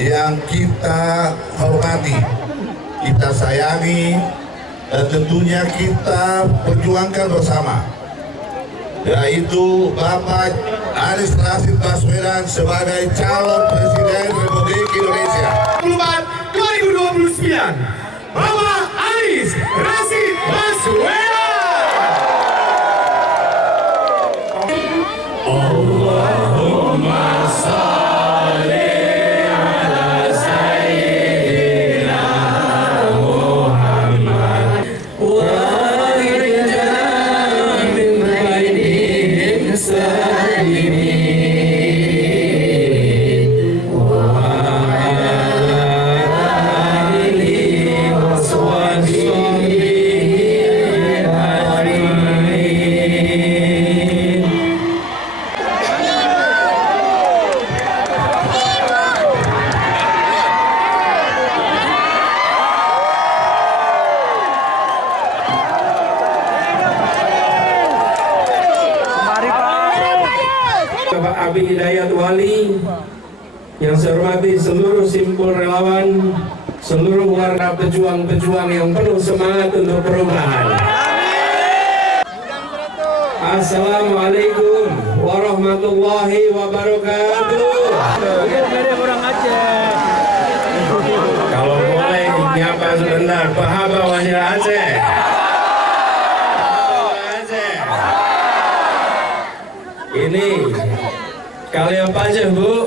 yang kita hormati, kita sayangi, dan tentunya kita perjuangkan bersama, yaitu Bapak Anies Rashid Baswedan sebagai calon Presiden Republik Indonesia 2029. Bapak Anies Rashid Baswedan. Allahumma sholli ala sayyidina Muhammad wa rijal min bainihim salimin wa alihi wa sahbihi ajmain. Bapak Abi Hidayat Wali, yang saya hormati seluruh simpul relawan, seluruh warga pejuang-pejuang yang penuh semangat untuk perubahan. Assalamualaikum warahmatullahi wabarakatuh. Kalau boleh nyapa sebentar, Pahaba Wajah Aceh. Ini kalian pajak Bu,